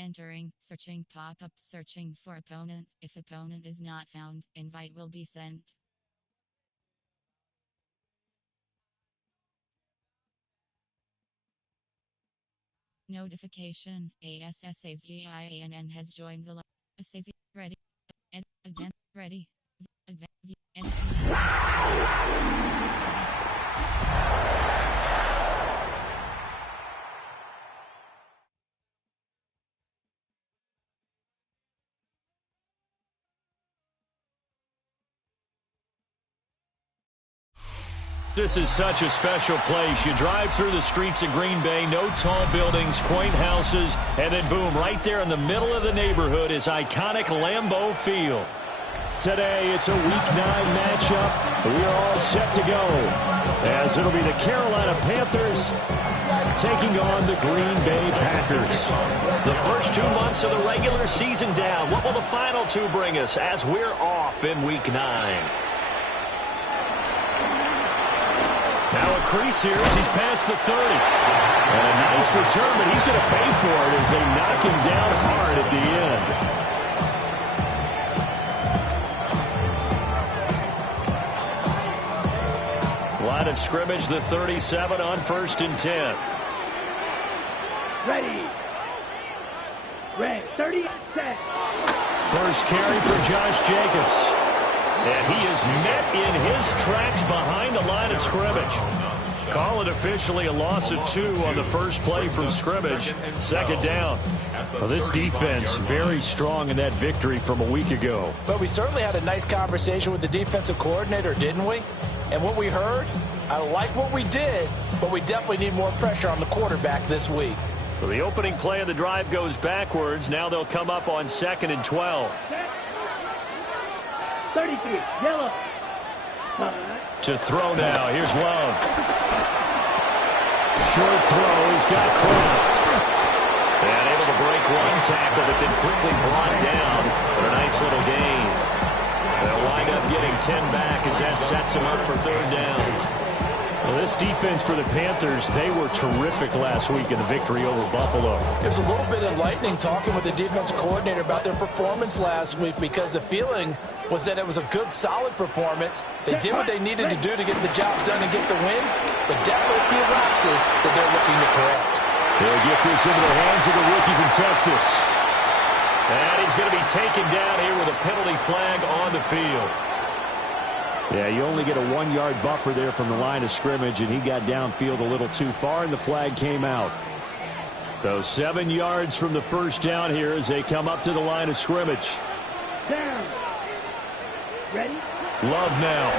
Entering, searching pop-up, searching for opponent. If opponent is not found, invite will be sent. Notification, ASSAZIANN has joined the ASSAZ, ready, advance, ready, advance, This is such a special place. You drive through the streets of Green Bay, no tall buildings, quaint houses, and then boom, right there in the middle of the neighborhood is iconic Lambeau Field. Today, it's a Week 9 matchup. We are all set to go, as it'll be the Carolina Panthers taking on the Green Bay Packers. The first 2 months of the regular season down. What will the final 2 bring us as we're off in Week 9? Now a crease here as he's past the 30. And a nice return, but he's going to pay for it as they knock him down hard at the end. Line of scrimmage, the 37 on 1st and 10. Ready. 30 set. First carry for Josh Jacobs. And he is met in his tracks behind the line of scrimmage. Call it officially a loss of 2 on the first play from scrimmage. Second down. Well, this defense very strong in that victory from a week ago. But we certainly had a nice conversation with the defensive coordinator, didn't we? And what we heard, I like what we did, but we definitely need more pressure on the quarterback this week. So the opening play of the drive goes backwards. Now they'll come up on 2nd and 12. 33, yellow. To throw now. Here's Love. Short throw. He's got Kraft. And able to break one tackle, but then quickly brought down. But a nice little gain. They'll wind up getting 10 back as that sets him up for 3rd down. Well, this defense for the Panthers, they were terrific last week in the victory over Buffalo. It was a little bit enlightening talking with the defensive coordinator about their performance last week, because the feeling was that it was a good, solid performance. They did what they needed to do to get the job done and get the win, but definitely a few lapses that they're looking to correct. They'll get this into the hands of the rookie from Texas. And he's going to be taken down here with a penalty flag on the field. Yeah, you only get a 1-yard buffer there from the line of scrimmage, and he got downfield a little too far, and the flag came out. So 7 yards from the first down here as they come up to the line of scrimmage. Down. Ready? Love now.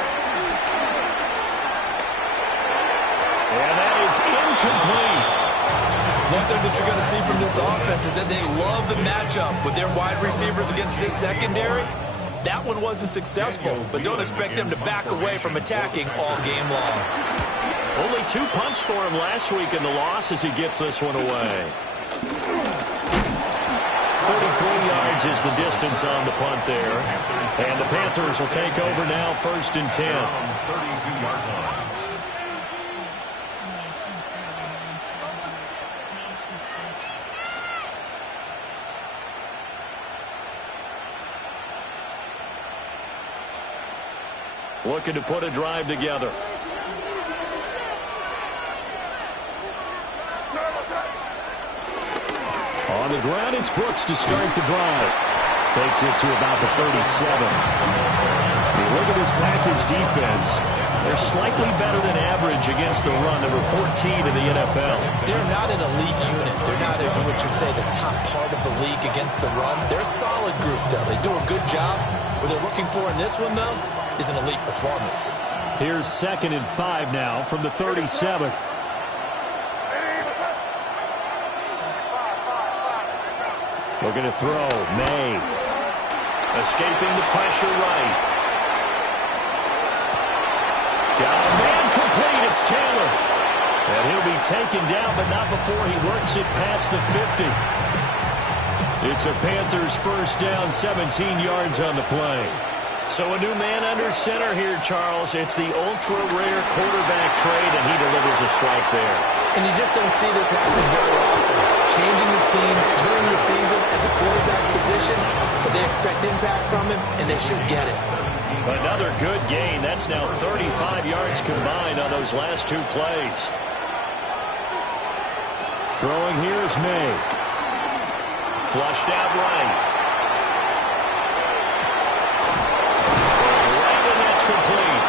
And that is incomplete. One thing that you're going to see from this offense is that they love the matchup with their wide receivers against this secondary. That one wasn't successful, but don't expect them to back away from attacking all game long. Only 2 punts for him last week in the loss as he gets this one away. 33 yards is the distance on the punt there. And the Panthers will take over now, 1st and 10. 32-yard line. Looking to put a drive together. On the ground, it's Brooks to start the drive. Takes it to about the 37. Look at this package defense. They're slightly better than average against the run. Number 14 in the NFL. They're not an elite unit. They're not, as what you'd say, the top part of the league against the run. They're a solid group, though. They do a good job. What they're looking for in this one, though, is an elite performance. Here's 2nd and 5 now from the 37. Looking to throw. May. Escaping the pressure right. Got a man complete. It's Taylor. And he'll be taken down, but not before he works it past the 50. It's a Panthers first down, 17 yards on the play. So a new man under center here, Charles. It's the ultra-rare quarterback trade, and he delivers a strike there. And you just don't see this happen very often. Changing the teams during the season at the quarterback position, but they expect impact from him, and they should get it. Another good gain. That's now 35 yards combined on those last two plays. Throwing here is May. Flushed out right. Complete.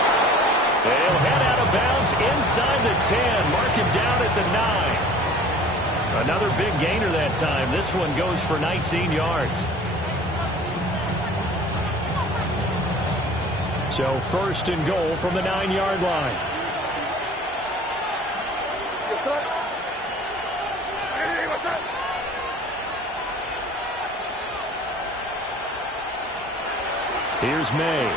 They'll head out of bounds inside the 10. Mark him down at the 9. Another big gainer that time. This one goes for 19 yards. So first and goal from the 9-yard line. Here's May.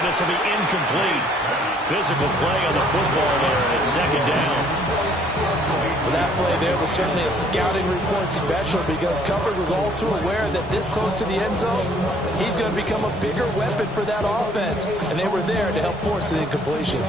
This will be incomplete. Physical play on the football there, and it's second down. For that play there was certainly a scouting report special because Cover was all too aware that this close to the end zone, he's going to become a bigger weapon for that offense, and they were there to help force the incompletion.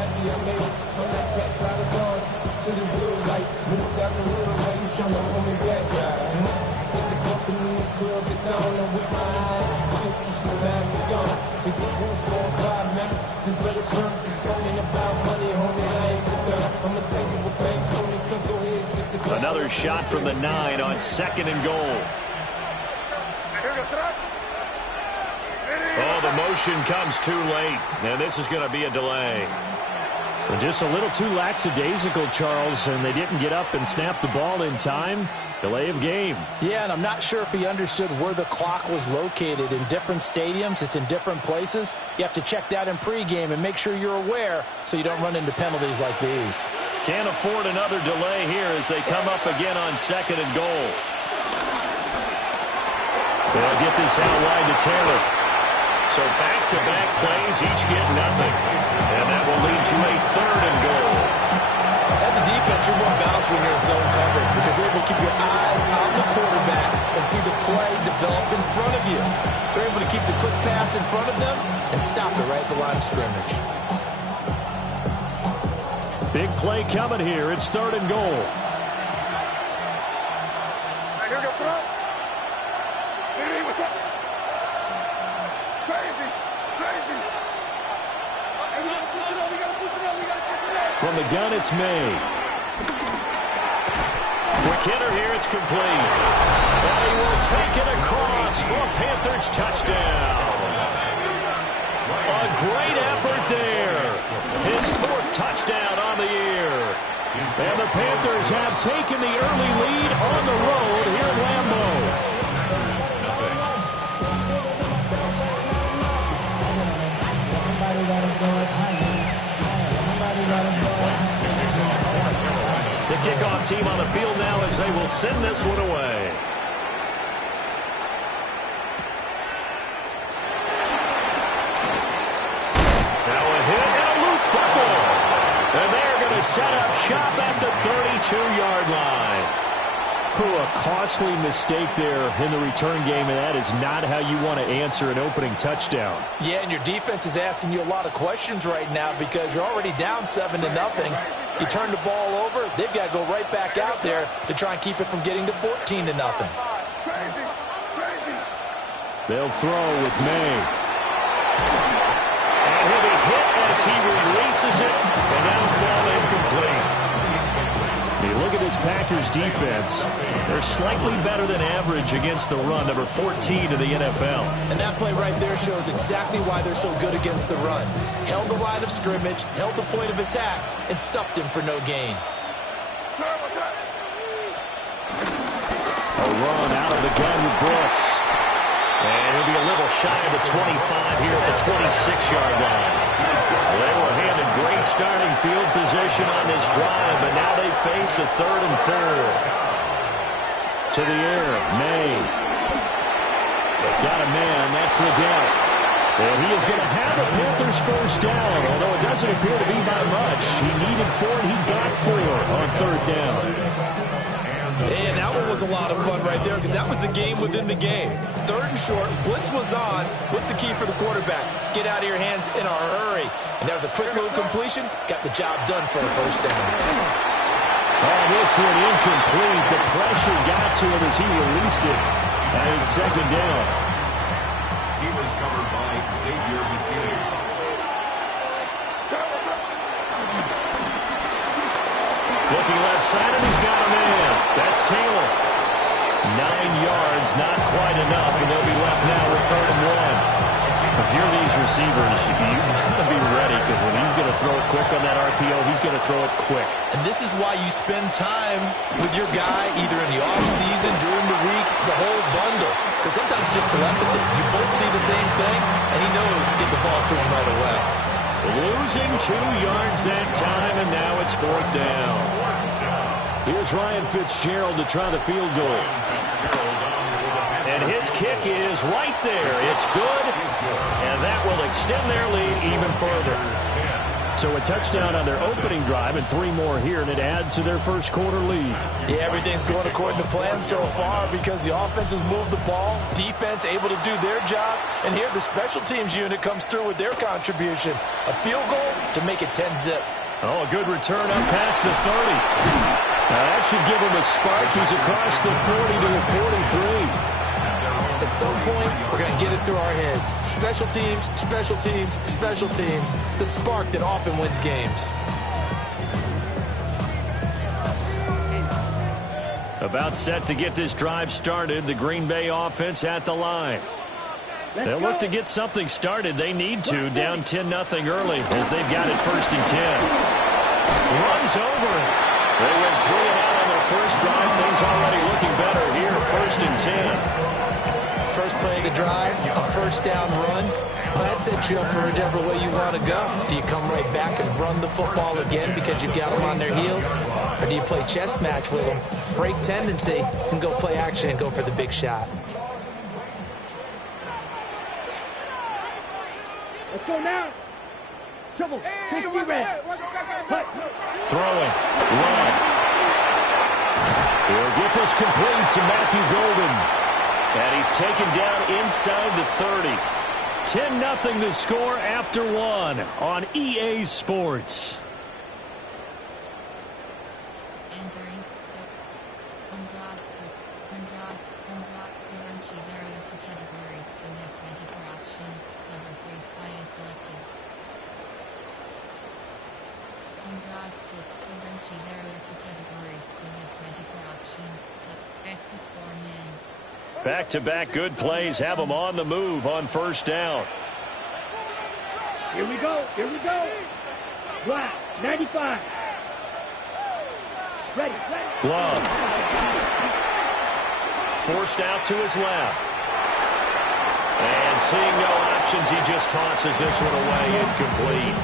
Another shot from the 9 on second and goal. Oh, the motion comes too late, and this is going to be a delay. Well, just a little too lackadaisical, Charles, and they didn't get up and snap the ball in time. Delay of game. Yeah, and I'm not sure if he understood where the clock was located. In different stadiums, it's in different places. You have to check that in pregame and make sure you're aware so you don't run into penalties like these. Can't afford another delay here as they come up again on second and goal. They'll get this out wide to Taylor. So back-to-back plays, each get nothing. And that will lead to a third and goal. As a defense, you're more balanced when you're in zone coverage because you're able to keep your eyes on the quarterback and see the play develop in front of you. They're able to keep the quick pass in front of them and stop it right at the line of scrimmage. Big play coming here. It's third and goal. From the gun, it's May. Quick hitter here. It's complete. And he will take it across for a Panthers touchdown. A great effort there. His fourth touchdown on the year. And the Panthers have taken the early lead on the road here at Lambeau. The kickoff team on the field now as they will send this one away. Now a hit and a loose football. And they're going to set up shop at the 32-yard line. A costly mistake there in the return game, and that is not how you want to answer an opening touchdown. Yeah, and your defense is asking you a lot of questions right now because you're already down 7-0. You turn the ball over, they've got to go right back out there to try and keep it from getting to 14-0. They'll throw with May. And he'll be hit as he releases it, and that'll fall incomplete. You look at this Packers defense, they're slightly better than average against the run, number 14 in the NFL. And that play right there shows exactly why they're so good against the run. Held the line of scrimmage, held the point of attack, and stuffed him for no gain. A run out of the gun with Brooks. And he'll be a little shy of the 25 here at the 26-yard line. They were handed great starting field position on this drive, but now they face a 3rd and 4. To the air, May. Got a man, that's Leggett. And he is going to have a Panthers first down, although it doesn't appear to be by much. He needed 4, and he got 4 on 3rd down. And that one was was a lot of fun right there because that was the game within the game. 3rd and short, blitz was on. What's the key for the quarterback? Get out of your hands in a hurry. And there's a quick move completion. Got the job done for a first down. Oh, this one incomplete. The pressure got to him as he released it. And it's 2nd down. He was covered by Xavier McKinney. Looking left side, and he's got a man. That's Taylor. 9 yards, not quite enough, and they'll be left now with 3rd and 1. If you're these receivers, you've got to be ready because when he's going to throw it quick on that RPO, he's going to throw it quick. And this is why you spend time with your guy either in the offseason, during the week, the whole bundle. Because sometimes it's just telepathy. You both see the same thing, and he knows get the ball to him right away. Losing 2 yards that time, and now it's 4th down. Here's Ryan Fitzgerald to try the field goal. And his kick is right there. It's good, and that will extend their lead even further. So a touchdown on their opening drive and 3 more here, and it adds to their first quarter lead. Yeah, everything's going according to plan so far because the offense has moved the ball, defense able to do their job, and here the special teams unit comes through with their contribution. A field goal to make it 10-zip. Oh, a good return up past the 30. Now that should give him a spark. He's across the 40 to the 43. At some point, we're going to get it through our heads. Special teams, special teams, special teams. The spark that often wins games. About set to get this drive started. The Green Bay offense at the line. They'll look to get something started. They need to. Down 10-0 early as they've got it 1st and 10. Runs over it. They went 3 and out on their first drive. Things already looking better here. 1st and 10. First play of the drive, a first down run. Well, that sets you up for whichever way you want to go. Do you come right back and run the football again because you've got them on their heels? Or do you play chess match with them, break tendency, and go play action and go for the big shot? Let's go now. Trouble. Take me red. Throwing. Love. He'll get this complete to Matthew Golden. And he's taken down inside the 30. 10-0 the score after 1 on EA Sports. Entering some two categories. We have 24 options. Cover 3 spy selected. Some drops with Kuranchi. There are 2 categories. We have 24 options. Texas 4-man. Back-to-back good plays have them on the move on 1st down. Here we go. Here we go. Black, 95. Ready. Glove. Forced out to his left. And seeing no options, he just tosses this one away, incomplete.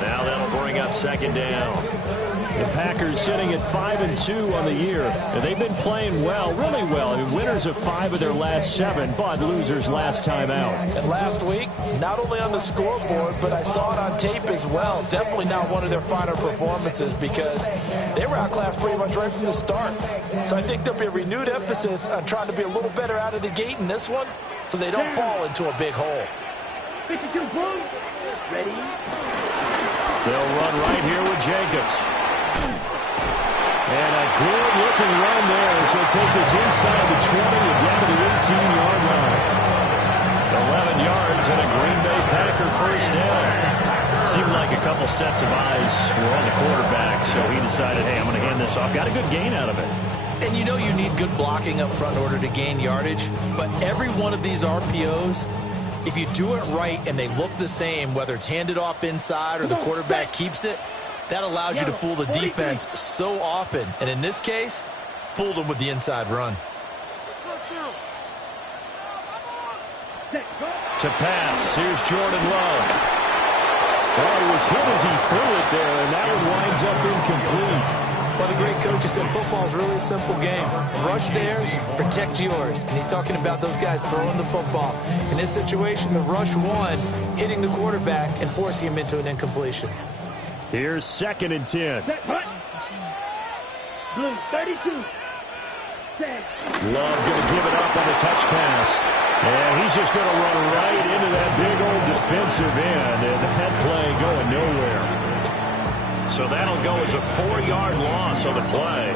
Now that'll bring up 2nd down. The Packers sitting at 5-2 on the year. And they've been playing well, really well. I mean, winners of 5 of their last 7, but losers last time out. And last week, not only on the scoreboard, but I saw it on tape as well. Definitely not one of their finer performances because they were outclassed pretty much right from the start. So I think there'll be a renewed emphasis on trying to be a little better out of the gate in this one so they don't fall into a big hole. 52 boom. Ready. They'll run right here with Jacobs. And a good-looking run there as he'll take this inside the 20 and down to the 18-yard line. 11 yards and a Green Bay Packer first down. Seemed like a couple sets of eyes were on the quarterback, so he decided, hey, I'm going to hand this off. Got a good gain out of it. And you know you need good blocking up front in order to gain yardage, but every one of these RPOs, if you do it right and they look the same, whether it's handed off inside or the quarterback keeps it, that allows you to fool the defense so often. And in this case, fooled them with the inside run. To pass, here's Jordan Love. Oh, he was hit as he threw it there, and that one winds up incomplete. Well, the great coach has said football is really a simple game. Rush theirs, protect yours. And he's talking about those guys throwing the football. In this situation, the rush won, hitting the quarterback and forcing him into an incompletion. Here's 2nd and 10. Blue, 32. Love going to give it up on the touch pass. And he's just going to run right into that big old defensive end. And that play going nowhere. So that'll go as a 4-yard loss on the play.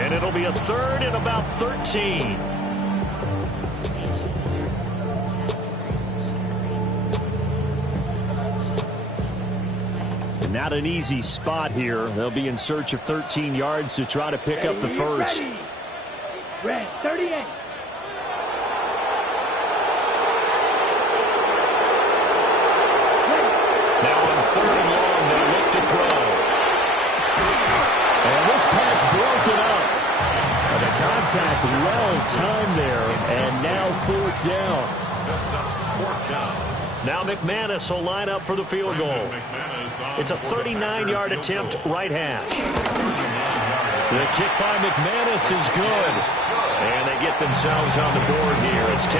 And it'll be a third and about 13. Not an easy spot here. They'll be in search of 13 yards to try to pick up the first. Red 38. Now on 3rd and long, they look to throw. And this pass broken up. And the contact well timed there. And now 4th down. Sets up 4th down. Now McManus will line up for the field goal. It's a 39-yard attempt, right hash. The kick by McManus is good. And they get themselves on the board here. It's 10-3.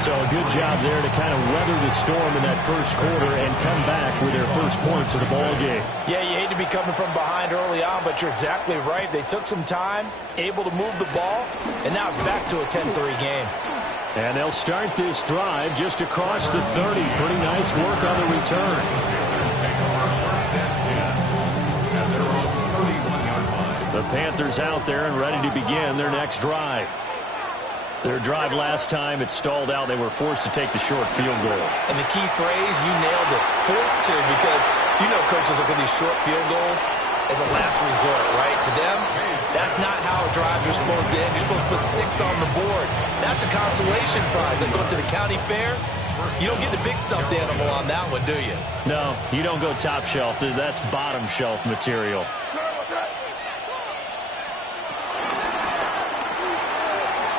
So a good job there to kind of weather the storm in that first quarter and come back with their first points of the ball game. Yeah, you hate to be coming from behind early on, but you're exactly right. They took some time, able to move the ball, and now it's back to a 10-3 game. And they'll start this drive just across the 30. Pretty nice work on the return. The Panthers out there and ready to begin their next drive. Their drive last time, it stalled out. They were forced to take the short field goal. And the key phrase, you nailed it, forced to, because you know coaches look at these short field goals as a last resort, right? To them, that's not how drives are supposed to end. You're supposed to put 6 on the board. That's a consolation prize. Like going to the county fair, you don't get the big stuffed animal on that one, do you? No, you don't go top shelf. That's bottom shelf material.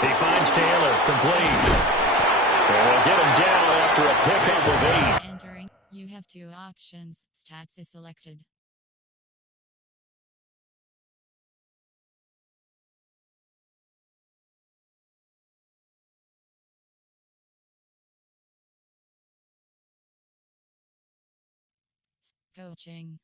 He finds Taylor, complete. And they'll get him down after a pickup of 8. Entering, you have 2 options. Stats is selected. Coaching.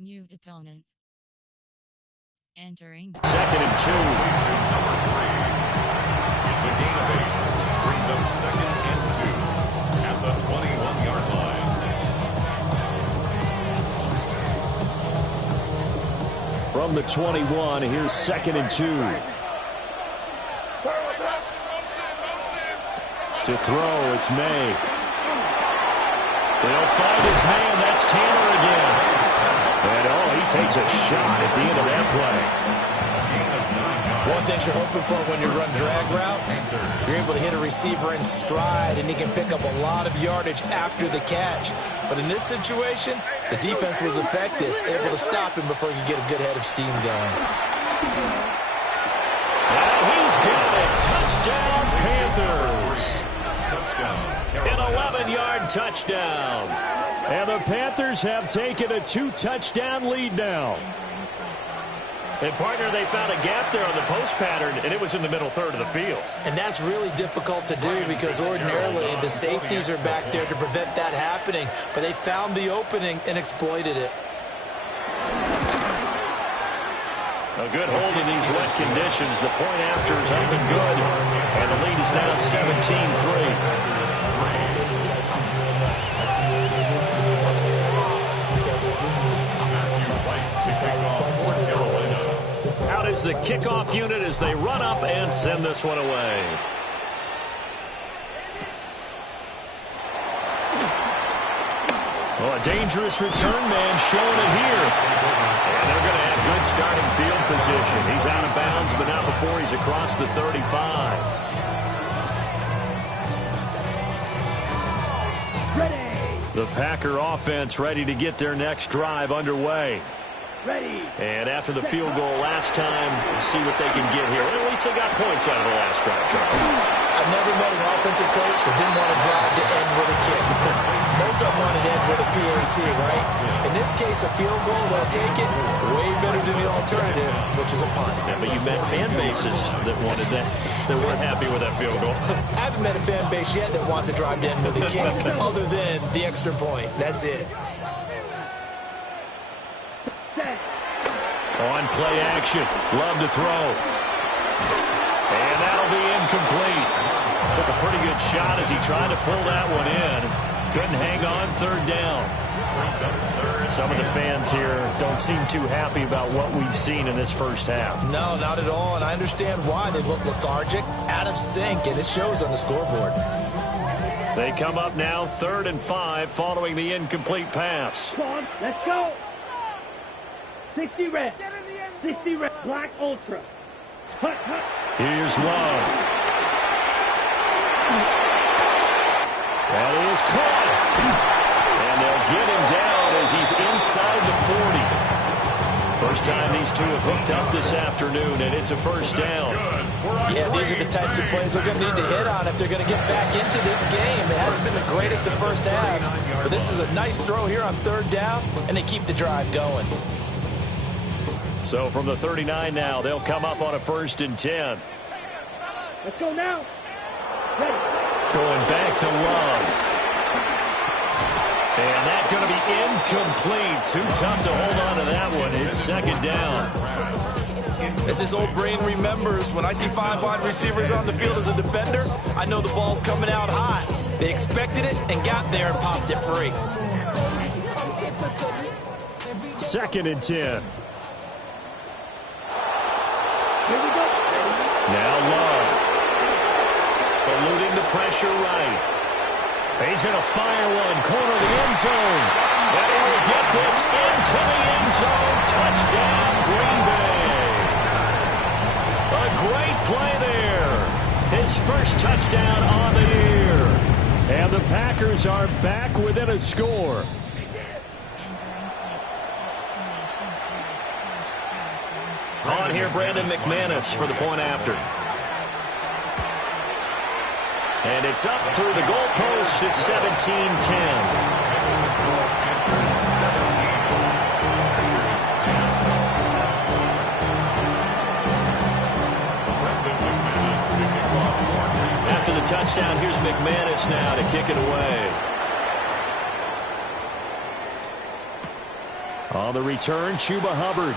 Mute opponent. Entering. 2nd and 2. It's a gain of 8. Brings up 2nd and 2 at the 21-yard line. From the 21, here's 2nd and 2. To throw, it's May. They'll find his man. That's Taylor again. And, he takes a shot at the end of that play. One thing you're hoping for when you run drag routes, you're able to hit a receiver in stride, and he can pick up a lot of yardage after the catch. But in this situation, the defense was effective, able to stop him before he could get a good head of steam going. And he's got it. Touchdown, Panthers. An 11-yard touchdown. And the Panthers have taken a 2-touchdown lead now. And, partner, they found a gap there on the post pattern, and it was in the middle third of the field. And that's really difficult to do because ordinarily the safeties are back there to prevent that happening. But they found the opening and exploited it. A good hold in these wet conditions. The point after is up and good. And the lead is now 17-3. Out is the kickoff unit as they run up and send this one away. Well, a dangerous return man showing it here. And they're going to have good starting field position. He's out of bounds, but not before he's across the 35. Ready. The Packer offense ready to get their next drive underway. Ready. And after the field goal last time, we'll see what they can get here. Well, at least they got points out of the last drive, Charles. I've never met an offensive coach that didn't want to drive to end with a kick. Most of them wanted to end with a PAT, right? In this case, a field goal, they'll take it. Way better than the alternative, which is a punt. Yeah, but you met fan bases that wanted that, that weren't happy with that field goal. I haven't met a fan base yet that wants to drive to end with a kick other than the extra point. That's it. On play action. Love to throw. And that'll be incomplete. Took a pretty good shot as he tried to pull that one in. Couldn't hang on third down. Some of the fans here don't seem too happy about what we've seen in this first half. No, not at all, and I understand why. They look lethargic, out of sync, and it shows on the scoreboard. They come up now 3rd and 5 following the incomplete pass. Come on, let's go. 60 red. 60 red. Black Ultra. Hut, hut. Here's Love. That is caught. And they'll get him down as he's inside the 40. First time these two have hooked up this afternoon, and it's a first down. Yeah, these are the types of plays they're going to need to hit on if they're going to get back into this game. It hasn't been the greatest of first halves, but this is a nice throw here on 3rd down, and they keep the drive going. So from the 39 now, they'll come up on a 1st and 10. Let's go now. Ready. Going back to Love. And that's going to be incomplete. Too tough to hold on to that one. It's 2nd down. As his old brain remembers, when I see 5 wide receivers on the field as a defender, I know the ball's coming out hot. They expected it and got there and popped it free. 2nd and 10. Here we go. Now Love. Eluding the pressure right. He's going to fire one. Corner of the end zone. And he will get this into the end zone. Touchdown, Green Bay. A great play there. His first touchdown on the year. And the Packers are back within a score. On here, Brandon McManus for the point after. And it's up through the goalpost. It's 17-10. After the touchdown, here's McManus now to kick it away. On the return, Chuba Hubbard.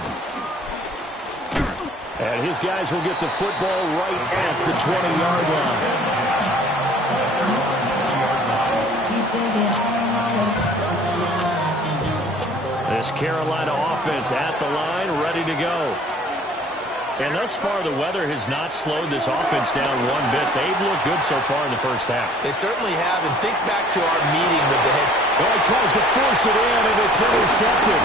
And his guys will get the football right at the 20-yard line. This Carolina offense at the line, ready to go. And thus far, the weather has not slowed this offense down one bit. They've looked good so far in the first half. They certainly have, and think back to our meeting with the head. Well, he tries to force it in, and it's intercepted.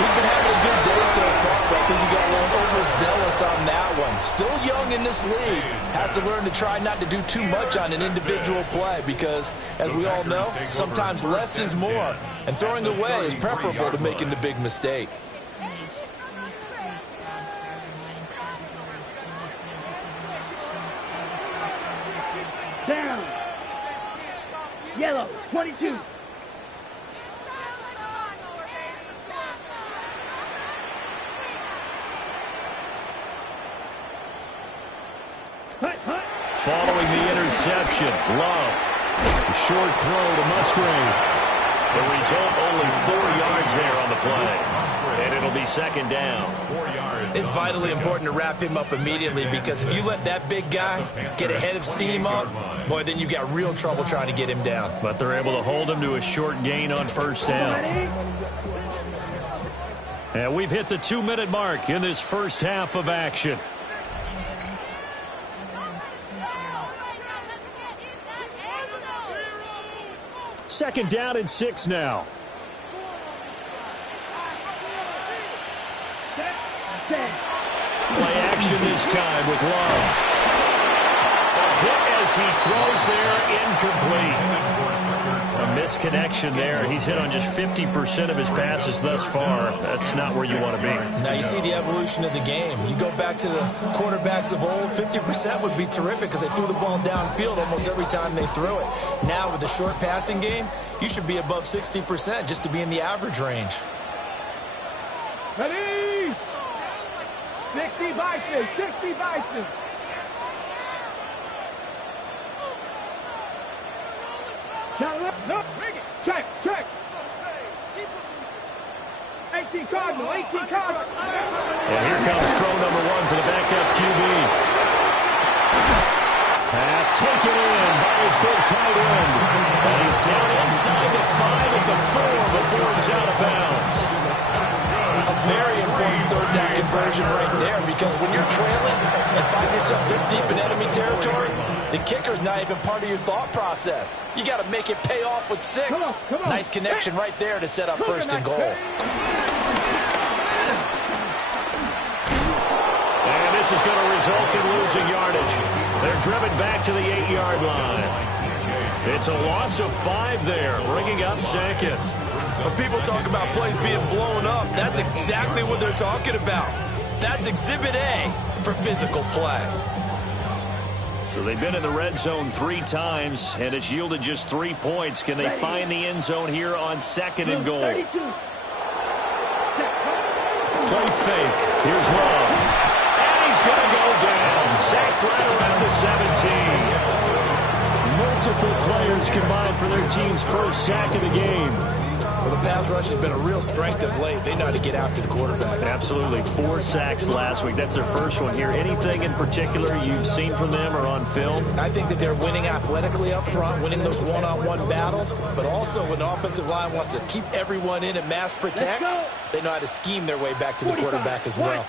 He's been having a good day so far, but I think he got a little overzealous on that one. Still young in this league. Has to learn to try not to do too much on an individual play because, as we all know, sometimes less is more. And throwing away is preferable to making the big mistake. Down. Yellow, 22. Hut, hut. Following the interception, Love. A short throw to Musgrave. The result, only 4 yards there on the play. And it'll be 2nd down. 4 yards. It's vitally important to wrap him up immediately because if you let that big guy get ahead of steam up, boy, then you've got real trouble trying to get him down. But they're able to hold him to a short gain on 1st down. And we've hit the 2-minute mark in this first half of action. Second down and 6 now. Play action this time with Love. A hit as he throws there, incomplete. A misconnection there. He's hit on just 50% of his passes thus far. That's not where you want to be. Now you see the evolution of the game. You go back to the quarterbacks of old, 50% would be terrific because they threw the ball downfield almost every time they threw it. Now with the short passing game, you should be above 60% just to be in the average range. Ready? 60 Bison, 60 Bison. No, check, check. 18 Cardinal, 18 Cardinal. And here comes throw number 1 for the backup QB. Pass taken in by his big tight end. And he's down inside the 5 at the 4 before he's out of bounds. A very important third down conversion right there, because when you're trailing and find yourself this deep in enemy territory, the kicker's not even part of your thought process. You got to make it pay off with 6. Come on. Nice connection right there to set up first and goal. And this is going to result in losing yardage. They're driven back to the 8-yard line. It's a loss of 5 there, bringing up second. When people talk about plays being blown up, that's exactly what they're talking about. That's Exhibit A for physical play. So they've been in the red zone 3 times, and it's yielded just 3 points. Can they find the end zone here on second and goal? Play fake. Here's Love. And he's going to go down. Sacked right around the 17. Multiple players combined for their team's first sack of the game. Well, the pass rush has been a real strength of late. They know how to get after the quarterback. Absolutely. 4 sacks last week. That's their first one here. Anything in particular you've seen from them or on film? I think that they're winning athletically up front, winning those one-on-one battles, but also when the offensive line wants to keep everyone in and mass protect, they know how to scheme their way back to the quarterback as well.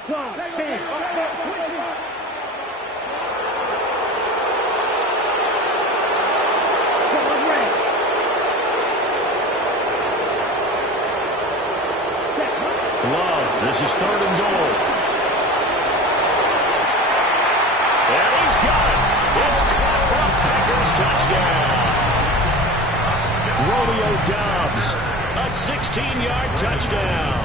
This is third and goal. And he's got it. It's caught for a Packers touchdown. Romeo Doubs, a 16-yard touchdown.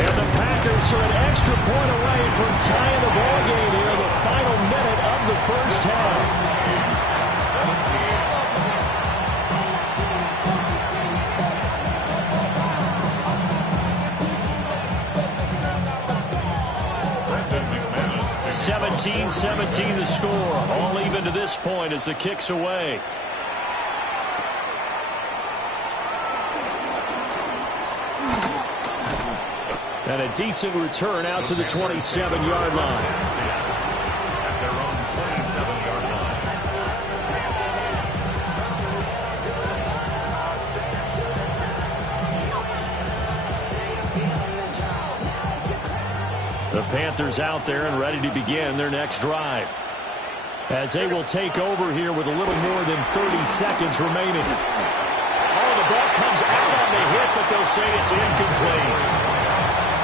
And the Packers are an extra point away from tying the ball game here in the final minute of the first half. 17-17 the score. All even to this point as the kick's away. And a decent return out to the 27-yard line. At their own 27-yard line. The Panthers out there and ready to begin their next drive, as they will take over here with a little more than 30 seconds remaining. Oh, the ball comes out on the hit, but they'll say it's incomplete.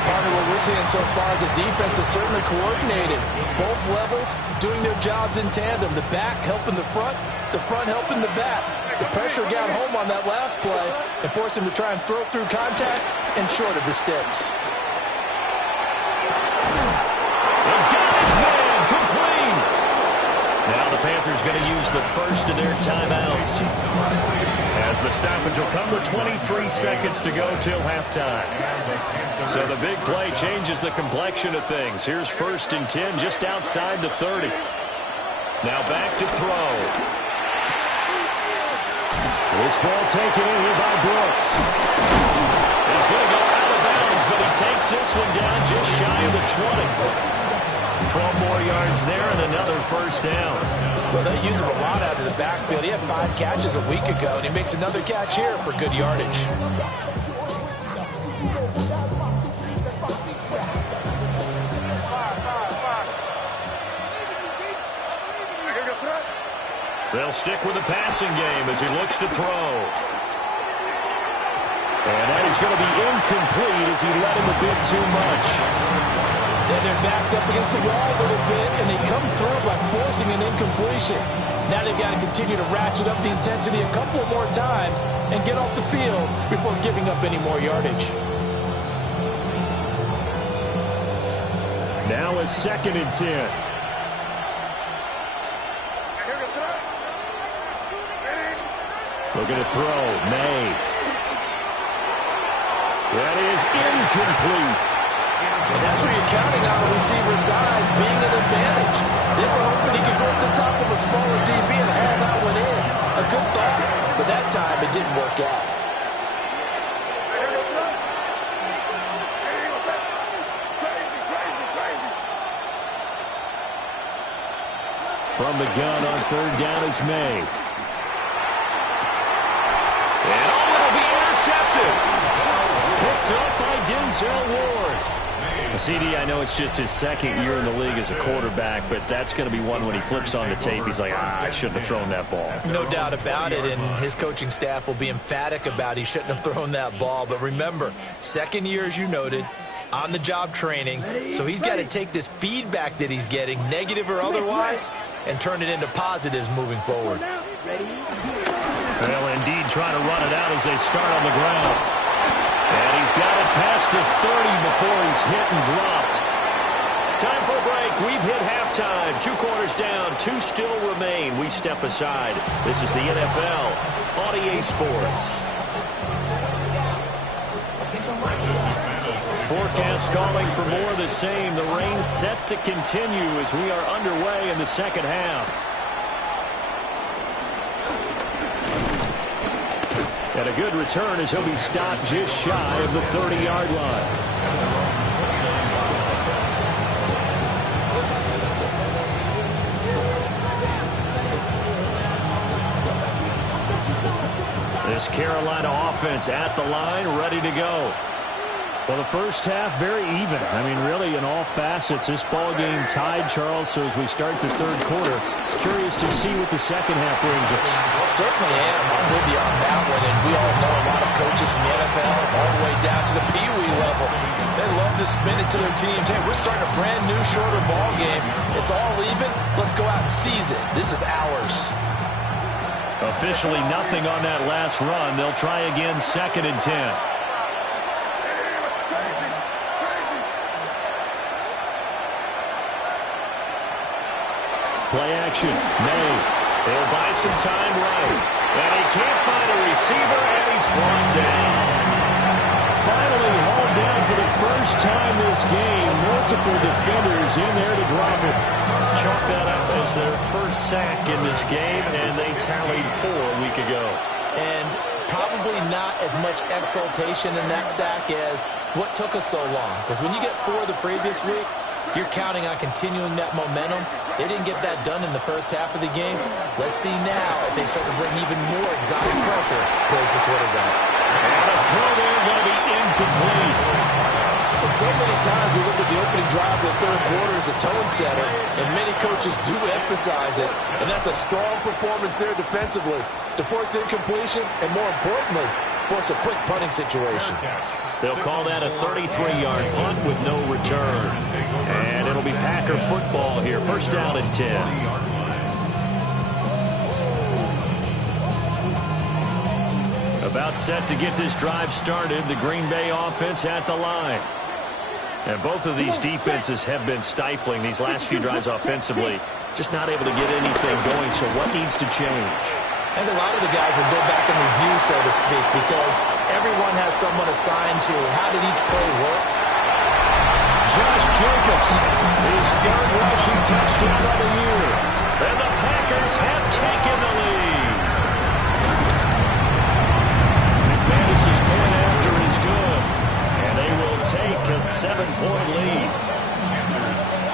Part of what we're seeing so far is the defense is certainly coordinated. Both levels doing their jobs in tandem. The back helping the front helping the back. The pressure got home on that last play and forced him to try and throw through contact and short of the sticks. Now the Panthers going to use the first of their timeouts, as the stoppage will come with 23 seconds to go till halftime. So the big play changes the complexion of things. Here's 1st and 10 just outside the 30. Now back to throw. This ball taken in here by Brooks. He's going to go out of bounds, but he takes this one down just shy of the 20. 12 more yards there and another first down. Well, they use him a lot out of the backfield. He had 5 catches a week ago, and he makes another catch here for good yardage. They'll stick with the passing game as he looks to throw. And that is going to be incomplete as he let him a bit too much. Then their backs up against the wall a little bit, and they come through by forcing an incompletion. Now they've got to continue to ratchet up the intensity a couple more times and get off the field before giving up any more yardage. Now it's 2nd and 10. Looking to throw. May. That is incomplete. And that's where you counting on the receiver's size being an advantage. They were hoping he could go up the top of a smaller DB and haul that one in. A good thought, but that time it didn't work out. From the gun on third down, it's May. And it'll be intercepted. Picked up by Denzel Ward. CD, I know it's just his second year in the league as a quarterback, but that's going to be one when he flips on the tape. He's like, I shouldn't have thrown that ball. No doubt about it, and his coaching staff will be emphatic about he shouldn't have thrown that ball. But remember, second year, as you noted, on-the-job training, so he's got to take this feedback that he's getting, negative or otherwise, and turn it into positives moving forward. Well, indeed, trying to run it out as they start on the ground. And he's got it past the 30 before he's hit and dropped. Time for a break. We've hit halftime. 2 quarters down. 2 still remain. We step aside. This is the NFL on EA Sports. Forecast calling for more of the same. The rain set to continue as we are underway in the second half. And a good return as he'll be stopped just shy of the 30-yard line. This Carolina offense at the line, ready to go. Well, the first half, very even. I mean, really, in all facets, this ball game tied, Charles. So as we start the third quarter, curious to see what the second half brings us. Certainly am. I'm with you on that one. And we all know a lot of coaches from the NFL all the way down to the Pee-wee level. They love to spin it to their teams. Hey, we're starting a brand new, shorter ball game. It's all even. Let's go out and seize it. This is ours. Officially nothing on that last run. They'll try again, 2nd and 10. Play action. May. They'll buy some time right. And he can't find a receiver, and he's brought down. Finally hauled down for the first time this game. Multiple defenders in there to drop it. Chalk that up as their first sack in this game, and they tallied 4 a week ago. And probably not as much exultation in that sack as what took us so long. Because when you get 4 the previous week, you're counting on continuing that momentum. They didn't get that done in the first half of the game. Let's see now if they start to bring even more exotic pressure towards the quarterback. And a throw there going to be incomplete. And so many times we look at the opening drive of the third quarter as a tone setter, and many coaches do emphasize it. And that's a strong performance there defensively to force incompletion and, more importantly, force a quick punting situation. They'll call that a 33-yard punt with no return. And it'll be Packer football here. First down and 10. About set to get this drive started. The Green Bay offense at the line. And both of these defenses have been stifling these last few drives offensively. Just not able to get anything going. So what needs to change? And a lot of the guys will go back and review, so to speak, because everyone has someone assigned to how did each play work. Josh Jacobs, his 3rd rushing touchdown of the year. And the Packers have taken the lead. McManus's point after is good. And they will take a 7-point lead.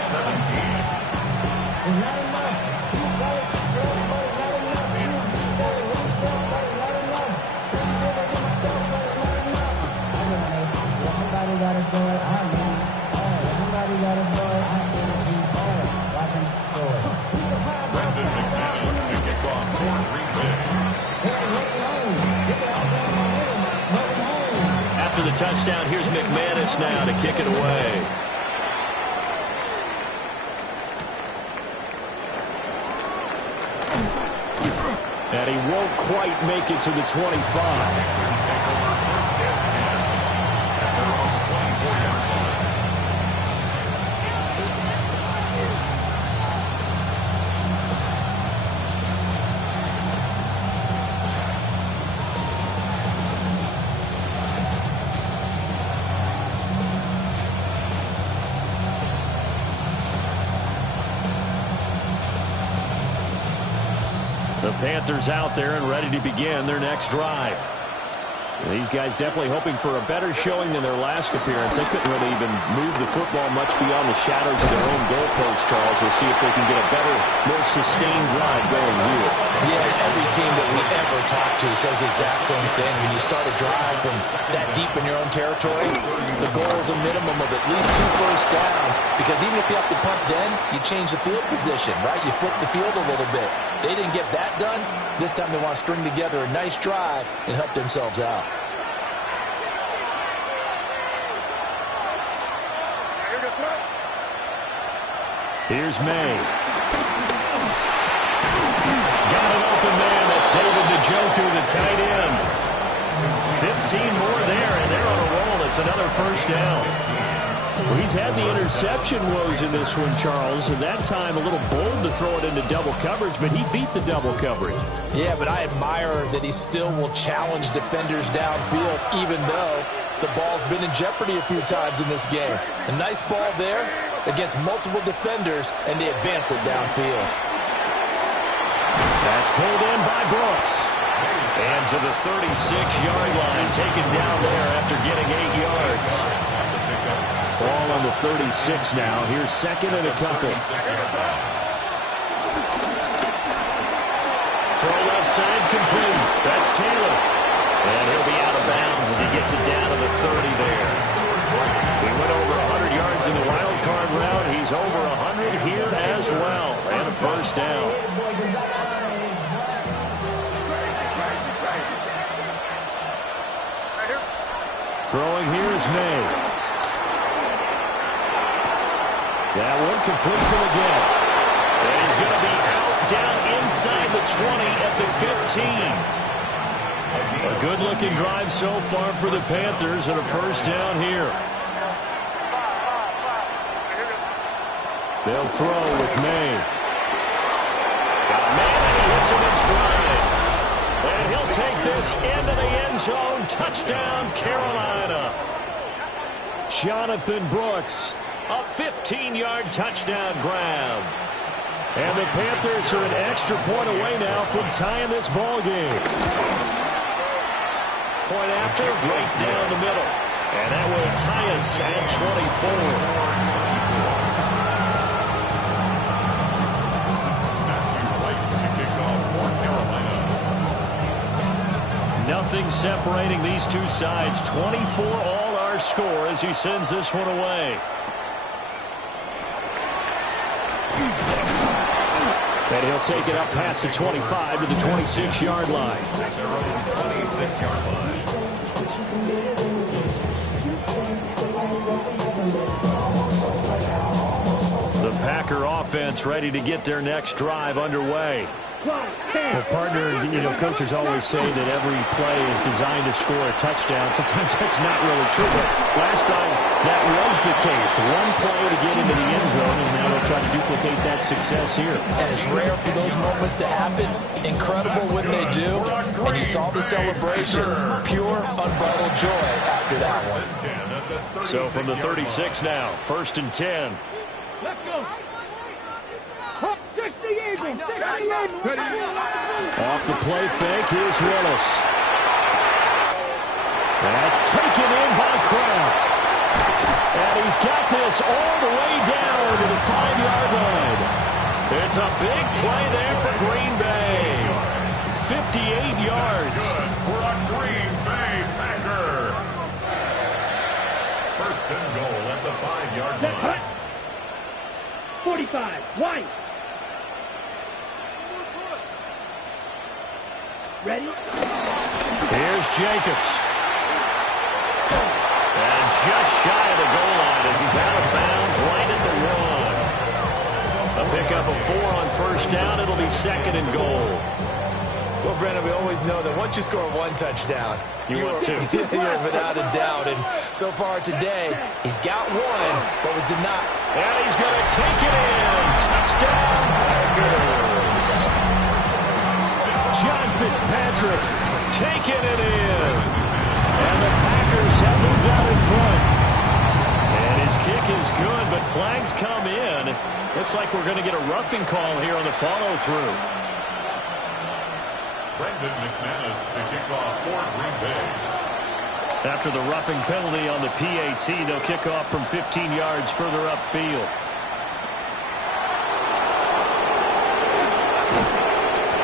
17. After the touchdown, here's McManus now to kick it away. And he won't quite make it to the 25. The Panthers out there and ready to begin their next drive. These guys definitely hoping for a better showing than their last appearance. They couldn't really even move the football much beyond the shadows of their own goalpost, Charles. We'll see if they can get a better, more sustained drive going here. Yeah, every team that we ever talk to says the exact same thing. When you start a drive from that deep in your own territory, the goal is a minimum of at least 2 first downs, because even if you have to punt then, you change the field position, right? You flip the field a little bit. They didn't get that done. This time they want to string together a nice drive and help themselves out. Here's May. Got an open man. That's David Njoku, the tight end. 15 more there, and they're on a roll. It's another first down. Well, he's had the interception woes in this one, Charles, and that time a little bold to throw it into double coverage, but he beat the double coverage. Yeah, but I admire that he still will challenge defenders downfield, even though the ball's been in jeopardy a few times in this game. A nice ball there against multiple defenders, and they advance it downfield. That's pulled in by Brooks. And to the 36-yard line, taken down there after getting 8 yards. Ball on the 36 now. Here's second and a couple. Throw left side complete. That's Taylor. And he'll be out of bounds as he gets it down to the 30 there. We went over 100 yards in the wild card round. He's over 100 here as well. And a first down. Throwing here is May. That one completes him again. And he's going to be out down inside the 20 at the 15. A good-looking drive so far for the Panthers and a first down here. They'll throw with May. Got a man and he hits him in stride. And he'll take this into the end zone. Touchdown, Carolina. Jonathan Brooks. A 15-yard touchdown grab. And the Panthers are an extra point away now from tying this ball game. Point after, right down the middle. And that will tie us at 24. Nothing separating these two sides. 24 all our score as he sends this one away. And he'll take it up past the 25 to the 26-yard line. 26-yard line. The Packer offense ready to get their next drive underway. Well, partner, coaches always say that every play is designed to score a touchdown. Sometimes that's not really true, but last time that was the case. One play to get into the end zone, and now they'll try to duplicate that success here. And it's rare for those moments to happen. Incredible when they do. And you saw the celebration. Pure, unbridled joy after that one. So from the 36 now, 1st and 10. Let's go. Off the play fake, here's Willis. That's taken in by Kraft. And he's got this all the way down to the 5-yard line. It's a big play there for Green Bay. 58 yards. For a Green Bay Packer. 1st and goal at the 5-yard line. 45, White. Ready? Here's Jacobs. And just shy of the goal line as he's out of bounds right at the 1. A pickup of 4 on 1st down. It'll be 2nd and goal. Well, Brandon, we always know that once you score 1 touchdown, you want 2. You're without a doubt. And so far today, he's got 1, but was denied. And he's going to take it in. Touchdown, Packers. John Fitzpatrick taking it in. And the Packers have moved out in front. And his kick is good, but flags come in. Looks like we're going to get a roughing call here on the follow-through. Brendan McManus to kick off for Green Bay. After the roughing penalty on the PAT, they'll kick off from 15 yards further upfield.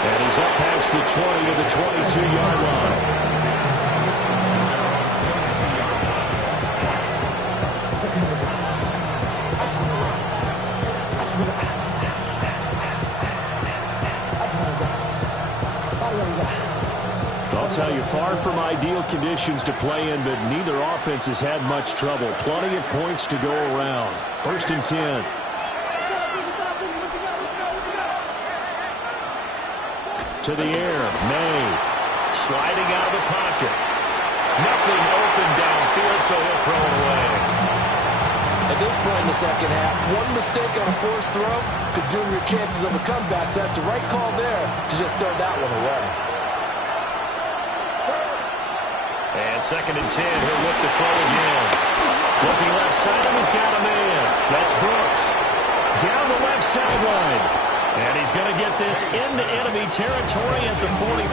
And he's up past the 20 to the 22-yard line. I'll tell you, far from ideal conditions to play in, but neither offense has had much trouble. Plenty of points to go around. 1st and 10. To the air, May. Sliding out of the pocket. Nothing open downfield, so he'll throw it away. At this point in the second half, one mistake on a forced throw could doom your chances of a comeback, so that's the right call there to just throw that one away. And 2nd and 10, he'll look to throw again. Looking left side, he's got a man. That's Brooks. Down the left sideline. And he's going to get this into enemy territory at the 45.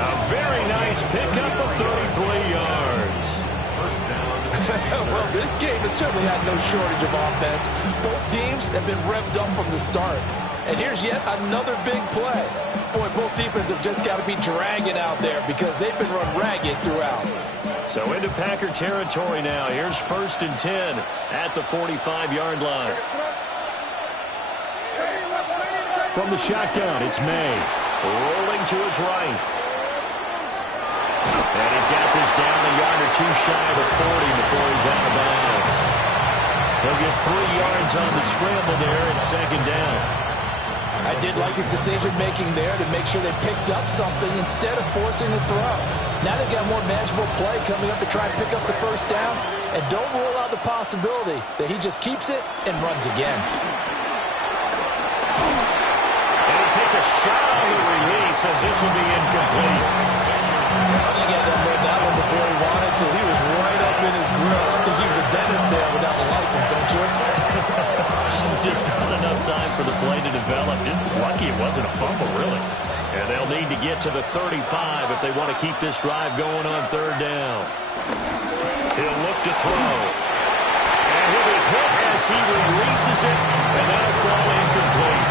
A very nice pickup of 33 yards. First down. Well, this game has certainly had no shortage of offense. Both teams have been revved up from the start. And here's yet another big play. Boy, both defenses have just got to be dragging out there because they've been run ragged throughout. So into Packer territory now. Here's 1st and 10 at the 45-yard line. From the shotgun, it's May. Rolling to his right. And he's got this down a yard or two shy of the 40 before he's out of bounds. He'll get 3 yards on the scramble there at 2nd down. I did like his decision-making there to make sure they picked up something instead of forcing the throw. Now they've got more manageable play coming up to try and pick up the 1st down. And don't rule out the possibility that he just keeps it and runs again. And he takes a shot on the release as this will be incomplete. I think he had to unload that one before he wanted to. He was right up in his grill. I think he was a dentist there without a license, don't you? Just not enough time for the play to develop. Just lucky it wasn't a fumble, really. And they'll need to get to the 35 if they want to keep this drive going on 3rd down. He'll look to throw. And he'll be hit as he releases it, and that'll fall incomplete.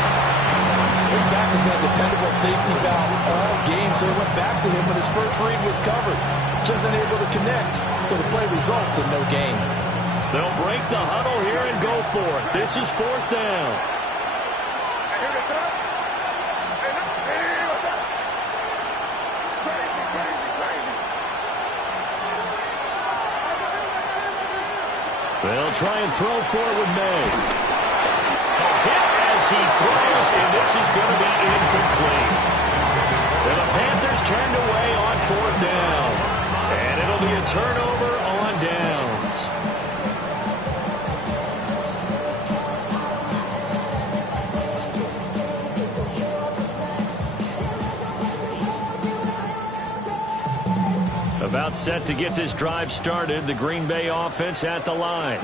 His back has been a dependable safety valve all game, so he went back to him when his first read was covered. Just unable to connect, so the play results in no gain. They'll break the huddle here and go for it. This is 4th down. They'll try and throw for it with May. A hit as he throws, and this is going to be incomplete. And the Panthers turned away on 4th down. And it'll be a turnover on downs. About set to get this drive started. The Green Bay offense at the line.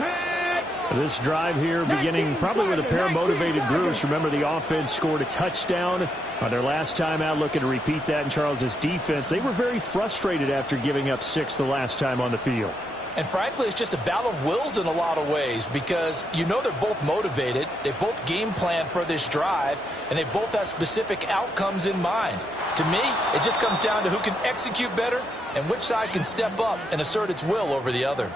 This drive here beginning probably with a pair of motivated groups. Remember, the offense scored a touchdown on their last time out. Looking to repeat that in Charles's defense. They were very frustrated after giving up 6 the last time on the field. And frankly, it's just a battle of wills in a lot of ways because you know they're both motivated. They both game plan for this drive, and they both have specific outcomes in mind. To me, it just comes down to who can execute better and which side can step up and assert its will over the other.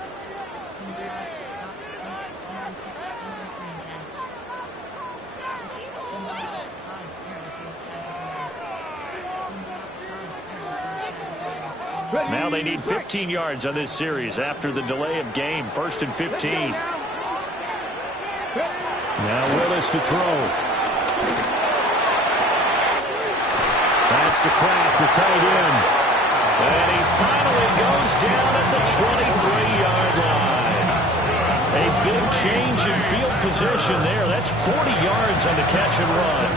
Now they need 15 yards on this series after the delay of game. 1st and 15. Now Willis to throw. That's to Kraft, the tight end. And he finally goes down at the 23-yard line. A big change in field position there. That's 40 yards on the catch and run.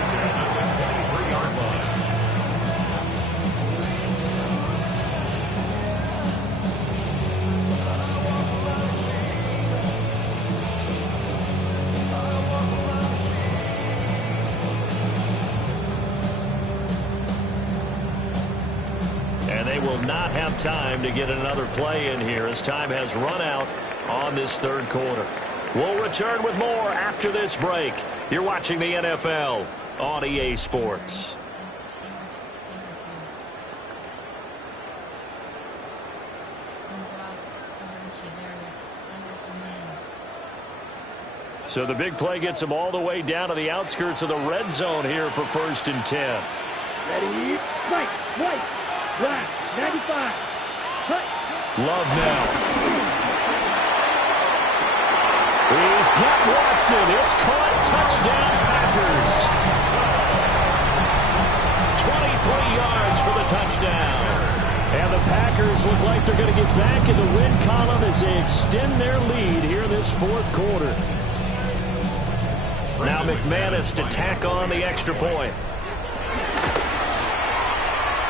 will not have time to get another play in here as time has run out on this third quarter. We'll return with more after this break. You're watching the NFL on EA Sports. So the big play gets them all the way down to the outskirts of the red zone here for 1st and 10. Ready, right, flat, 95, cut. Love now. He's got Watson. It's caught. Touchdown, Packers. 23 yards for the touchdown. And the Packers look like they're going to get back in the win column as they extend their lead here in this fourth quarter. Now McManus to tack on the extra point.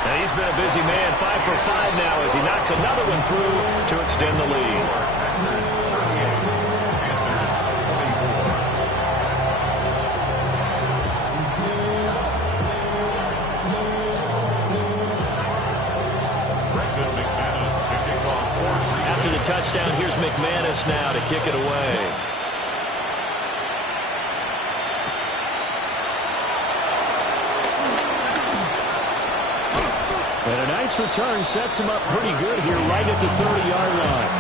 And he's been a busy man, 5 for 5 now as he knocks another one through to extend the lead. After the touchdown, here's McManus now to kick it away. And a nice return sets him up pretty good here right at the 30-yard line.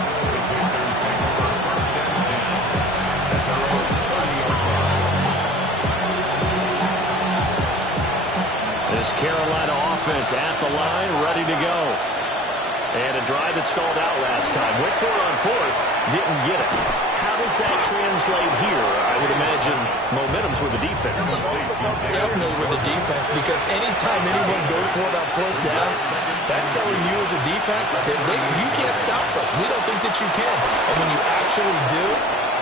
This Carolina offense at the line, ready to go. And a drive that stalled out last time. Went for it on 4th, didn't get it. How does that translate here? I would imagine momentum's with the defense. Definitely with the defense, because anytime anyone goes for it on 4th down, that's telling you as a defense that you can't stop us. We don't think that you can. And when you actually do,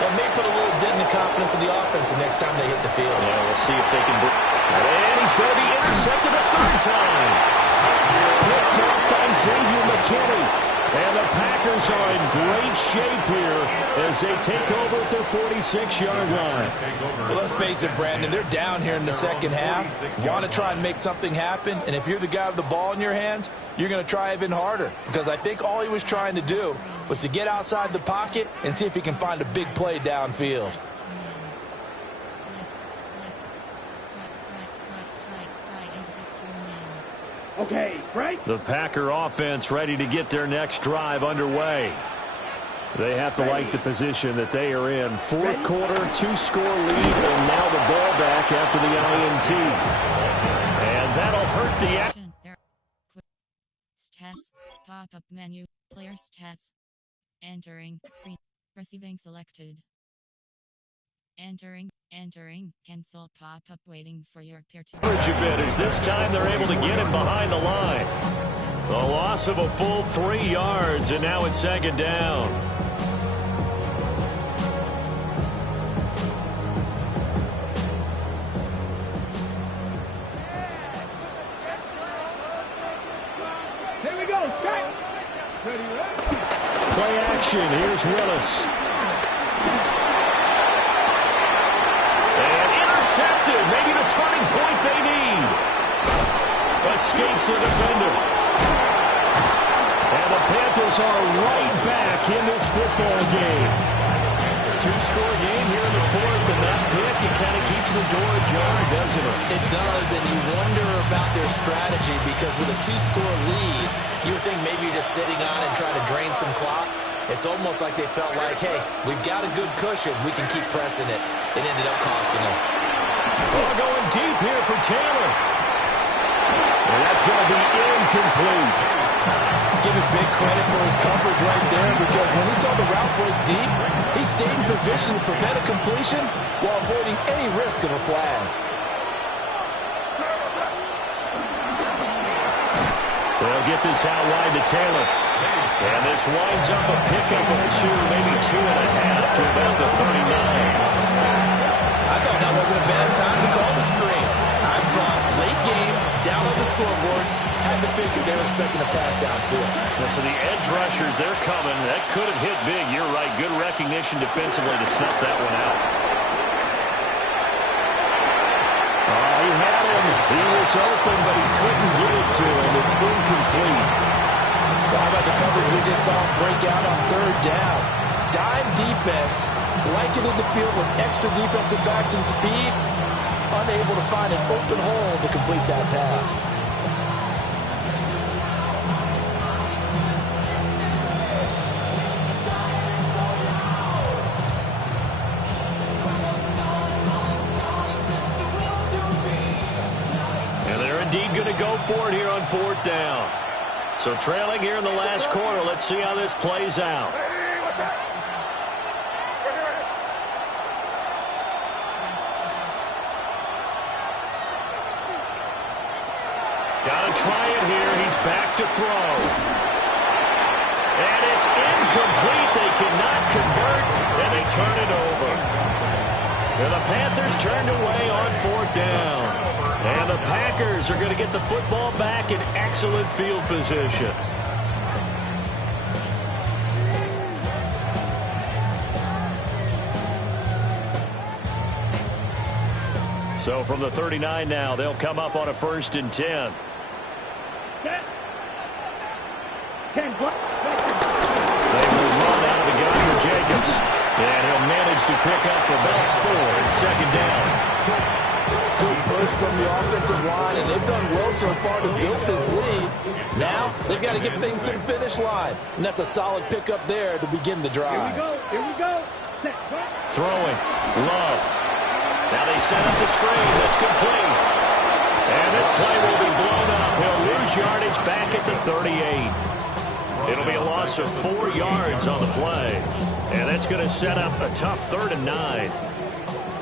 that may put a little dent in the confidence of the offense the next time they hit the field. Yeah, we'll see if they can. And he's going to be intercepted a 3rd time. Picked up by Xavier McKinney. And the Packers are in great shape here as they take over at their 46-yard line. Well, let's face it, Brandon, they're down here in the second half. Want to try and make something happen, and if you're the guy with the ball in your hands, you're going to try even harder, because I think all he was trying to do was to get outside the pocket and see if he can find a big play downfield. Okay, right. The Packer offense ready to get their next drive underway. They have to like the position that they are in. 4th quarter, 2-score lead, and now the ball back after the INT. And that'll hurt the action. Stats, pop-up menu, player stats. Entering, screen, receiving selected. Entering, cancel pop-up waiting for your peer to... A bit as this time they're able to get him behind the line. The loss of a full 3 yards, and now it's 2nd down. Here we go, strike. Ready. Play action, here's Willis. Intercepted, maybe the turning point they need. Escapes the defender. And the Panthers are right back in this football game. 2-score game here in the 4th, and that pick, it kind of keeps the door ajar, doesn't it? It does, and you wonder about their strategy, because with a 2-score lead, you would think maybe you're just sitting on and trying to drain some clock. It's almost like they felt like, hey, we've got a good cushion. We can keep pressing it. It ended up costing them. Ball going deep here for Taylor. And that's going to be incomplete. Give him big credit for his coverage right there, because when he saw the route break deep, he stayed in position to prevent a completion while avoiding any risk of a flag. They'll get this out wide to Taylor. And this winds up a pickup of 2, maybe 2.5 to about the 39. I thought that wasn't a bad time to call the screen. I thought late game, down on the scoreboard, had to figure they were expecting a pass downfield. So the edge rushers, they're coming. That could have hit big. You're right. Good recognition defensively to snuff that one out. Oh, he had him. He was open, but he couldn't get it to him. It's incomplete. How about the coverage we just saw break out on third down? Dime defense, blanketed the field with extra defensive backs and speed, unable to find an open hole to complete that pass. And they're indeed going to go for it here on fourth down. So trailing here in the last quarter. Let's see how this plays out. Got to try it here. He's back to throw. And it's incomplete. They cannot convert, and they turn it over. And the Panthers turned away on fourth down. And the Packers are going to get the football back in excellent field position. So from the 39 now, they'll come up on a 1st and 10. Set. 10 block. They will run out of the gun for Jacobs. And he'll manage to pick up about 4 and 2nd down. Good push from the offensive line, and they've done well so far to build this lead. Now they've got to get things to the finish line. And that's a solid pickup there to begin the drive. Here we go. Here we go. Set. Throwing. Love. Now they set up the screen. That's complete. And this play will be blown up. He'll lose yardage back at the 38. It'll be a loss of 4 yards on the play. And that's going to set up a tough 3rd and 9.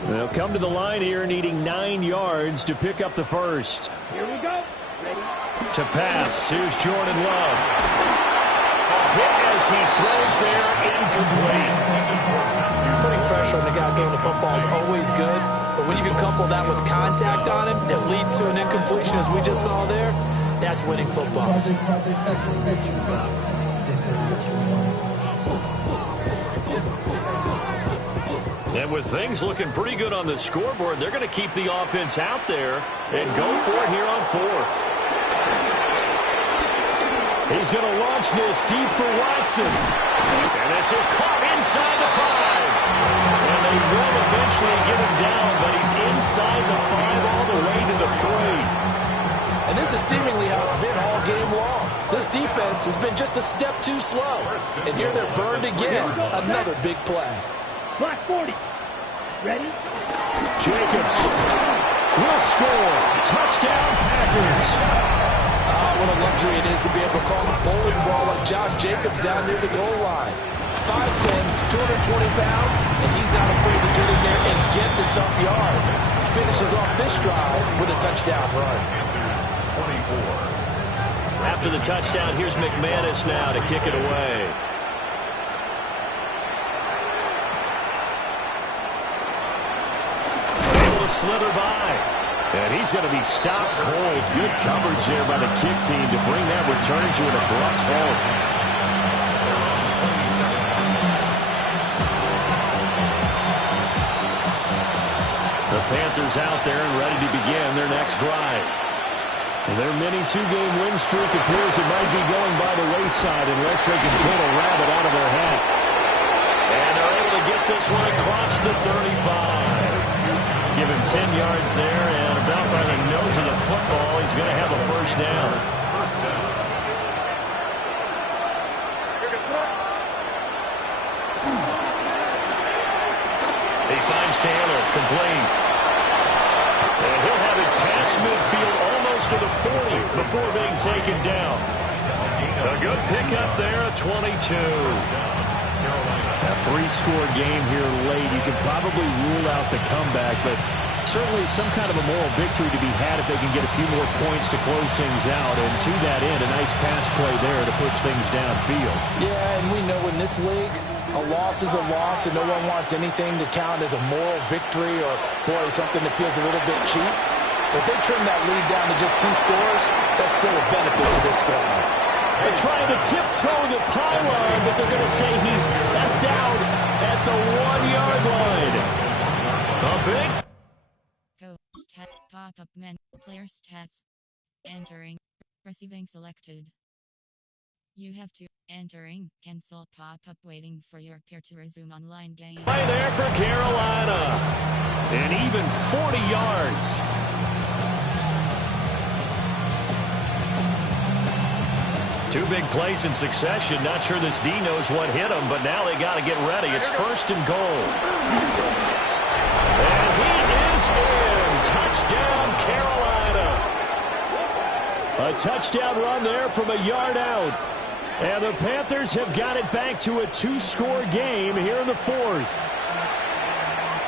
They'll come to the line here needing 9 yards to pick up the first. Here we go. Ready. To pass. Here's Jordan Love. A hit as he throws there, incomplete. Putting pressure on the guy throwing the football is always good, but when you can couple that with contact on him, it leads to an incompletion as we just saw there. That's winning football. And with things looking pretty good on the scoreboard, they're going to keep the offense out there and go for it here on 4th. He's going to launch this deep for Watson. And this is caught inside the 5. And they will eventually get him down, but he's inside the 5 all the way to the 3. And this is seemingly how it's been all game long. This defense has been just a step too slow. And here they're burned again. Another big play. Block 40. Ready? Jacobs will score. Touchdown, Packers. What a luxury it is to be able to call a bowling ball like Josh Jacobs down near the goal line. 5'10", 220 pounds, and he's not afraid to get in there and get the tough yards. He finishes off this drive with a touchdown run. 24. After the touchdown, here's McManus now to kick it away. Able to slither by. And he's going to be stopped cold. Good coverage there by the kick team to bring that return to an abrupt halt. The Panthers out there and ready to begin their next drive. And their mini 2-game win streak appears it might be going by the wayside unless they can pull a rabbit out of their hat. And they're able to get this one across the 35. Give him 10 yards there, and about by the nose of the football, he's going to have a first down. He finds Taylor, complete. And he'll have it past midfield almost to the 40 before being taken down. A good pickup there, a 22. A 3-score game here late. You could probably rule out the comeback, but certainly some kind of a moral victory to be had if they can get a few more points to close things out. And to that end, a nice pass play there to push things downfield. Yeah, and we know in this league, a loss is a loss, and no one wants anything to count as a moral victory or, boy, something that feels a little bit cheap. But if they trim that lead down to just 2 scores, that's still a benefit to this squad. They're trying to tiptoe the pylon, but they're going to say he stepped out at the 1-yard line. A big Go stat pop-up men player stats entering receiving selected. You have to entering cancel pop-up waiting for your peer to resume online game. Play there for Carolina. And even 40 yards. Two big plays in succession. Not sure this D knows what hit him, but now they got to get ready. It's 1st and goal. And he is in. Touchdown, Carolina. A touchdown run there from a yard out. And the Panthers have got it back to a 2-score game here in the 4th.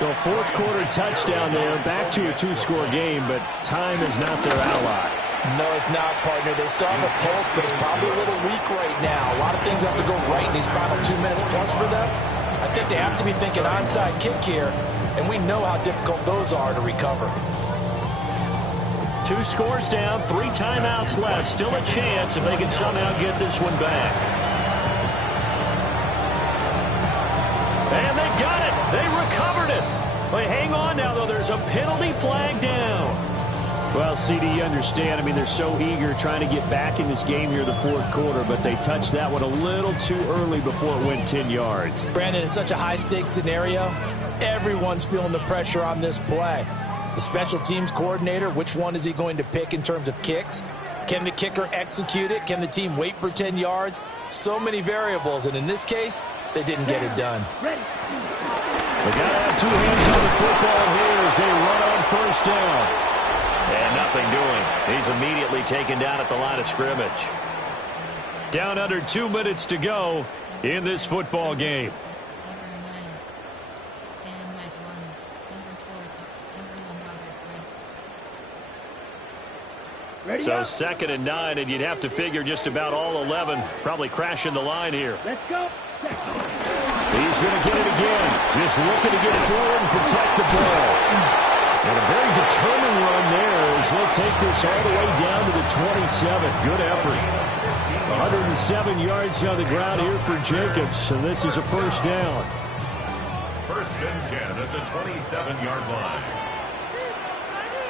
The 4th quarter touchdown there, back to a 2-score game, but time is not their ally. No, it's not, partner. They still have a pulse, but it's probably a little weak right now. A lot of things have to go right in these final 2 minutes plus for them. I think they have to be thinking onside kick here, and we know how difficult those are to recover. 2 scores down, 3 timeouts left. Still a chance if they can somehow get this one back. And they've got it. They recovered it. They hang on now, though. There's a penalty flag down. Well, CD, you understand. I mean, they're so eager trying to get back in this game here in the 4th quarter, but they touched that one a little too early before it went 10 yards. Brandon, it's such a high-stakes scenario. Everyone's feeling the pressure on this play. The special teams coordinator, which one is he going to pick in terms of kicks? Can the kicker execute it? Can the team wait for 10 yards? So many variables, and in this case, they didn't get it done. They got to have 2 hands on the football here as they run on 1st down. And nothing doing. He's immediately taken down at the line of scrimmage. Down under 2 minutes to go in this football game. So 2nd and 9, and you'd have to figure just about all 11 probably crashing the line here. Let's go. He's going to get it again. Just looking to get forward and protect the ball. And a very determined run there as they'll take this all the way down to the 27. Good effort. 107 yards on the ground here for Jacobs, and this is a 1st down. 1st and 10 at the 27-yard line.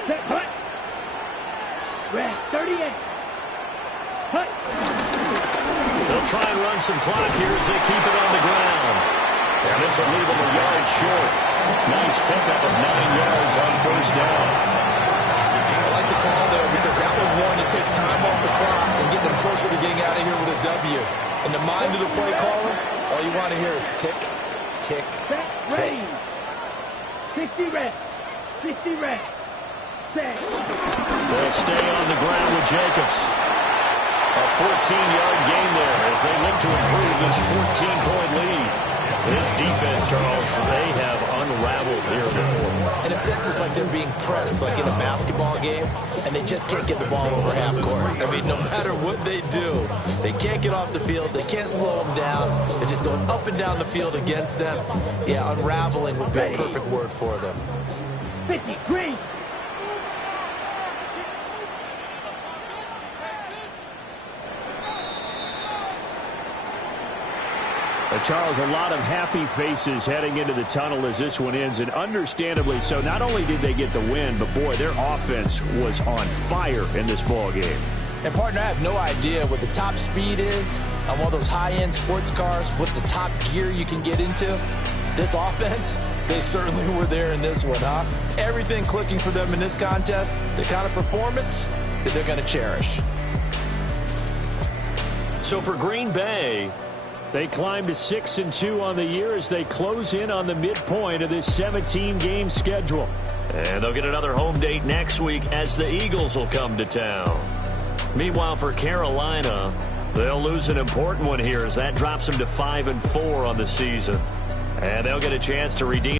Set, hut. Red, 38. Hut. They'll try and run some clock here as they keep it on the ground. And this will leave them a yard short. Nice pickup of 9 yards on 1st down. I like the call there because that was one to take time off the clock and get them closer to getting out of here with a W. In the mind of the play caller, all you want to hear is tick, tick, tick. 60 red. 60 red. Set. They'll stay on the ground with Jacobs. A 14-yard gain there as they look to improve this 14-point lead. This defense, Charles, they have unraveled here in the 4th. In a sense, it's like they're being pressed, like in a basketball game, and they just can't get the ball over half court. I mean, no matter what they do, they can't get off the field. They can't slow them down. They're just going up and down the field against them. Yeah, unraveling would be a perfect word for them. 50, green. Charles, a lot of happy faces heading into the tunnel as this one ends, and understandably so. Not only did they get the win, but boy, their offense was on fire in this ball game. And partner, I have no idea what the top speed is on one of those high-end sports cars. What's the top gear you can get into? This offense, they certainly were there in this one, huh? Everything clicking for them in this contest, the kind of performance that they're going to cherish. So for Green Bay, they climb to 6-2 on the year as they close in on the midpoint of this 17-game schedule. And they'll get another home date next week as the Eagles will come to town. Meanwhile, for Carolina, they'll lose an important one here as that drops them to 5-4 on the season. And they'll get a chance to redeem